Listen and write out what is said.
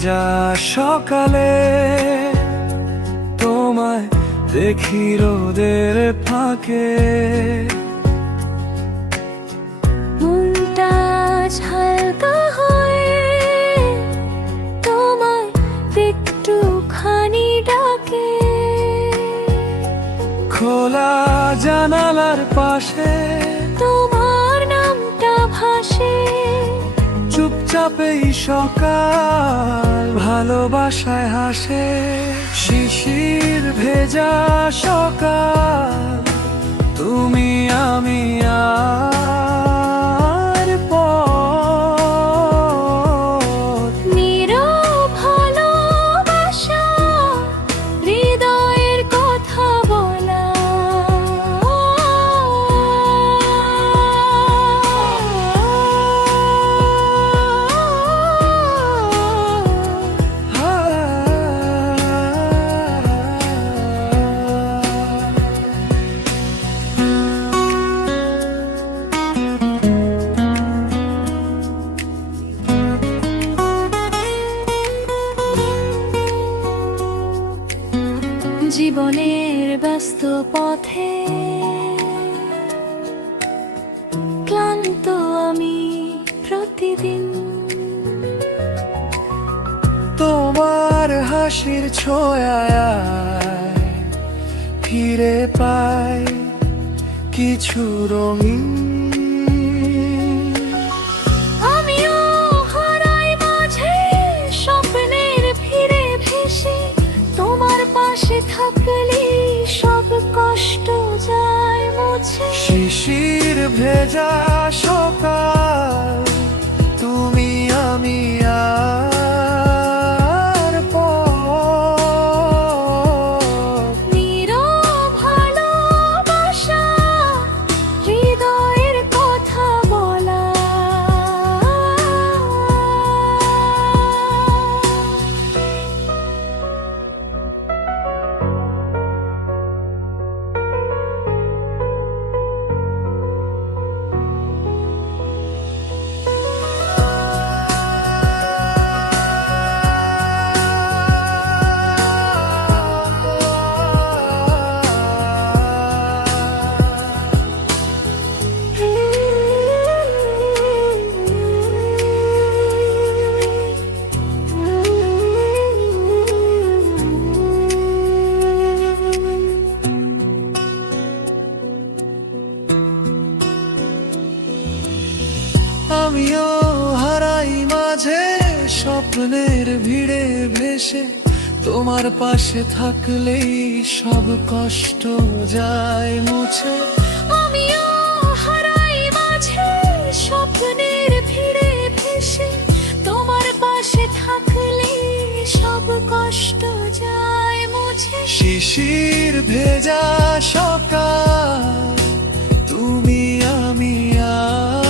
ভেজা সকালে তোমায় দেখি রোদের ফাঁকে। মনটা হালকা হয়ে তোমায় একটুখানি ডাকে। খোলা জানালার পাশে তোমার নামটা ভাসে। চুপচাপেই সকাল ভালোবাসায় হাসে। শিশির ভেজা সকাল তুমি আমি আর পথ। নীরব ভালোবাসা হৃদয়ের কথা বলা। জীবনের ব্যস্ত পথে ক্লান্ত আমি প্রতিদিন। তোমার হাসির ছোঁয়ায় ফিরে পাই কিছু রঙিন। আমিও হারাই মাঝে স্বপ্নের ভিড়ে ভেসে। তোমার পাশে থাকলে সব কষ্ট যায় মুছে। শিশির ভেজা সকাল তুমি আমি আর পথ। নীরব ভালোবাসা হৃদয়ের কথা বলা। আমিও হারাই মাঝে স্বপ্নের ভিড়ে ভেসে। তোমার পাশে থাকলেই সব কষ্ট যায় মুছে। আমিও হারাই মাঝে স্বপ্নের ভিড়ে ভেসে। তোমার পাশে থাকলে সব কষ্ট যায় মুছে। শিশির ভেজা সকাল তুমি আমি আর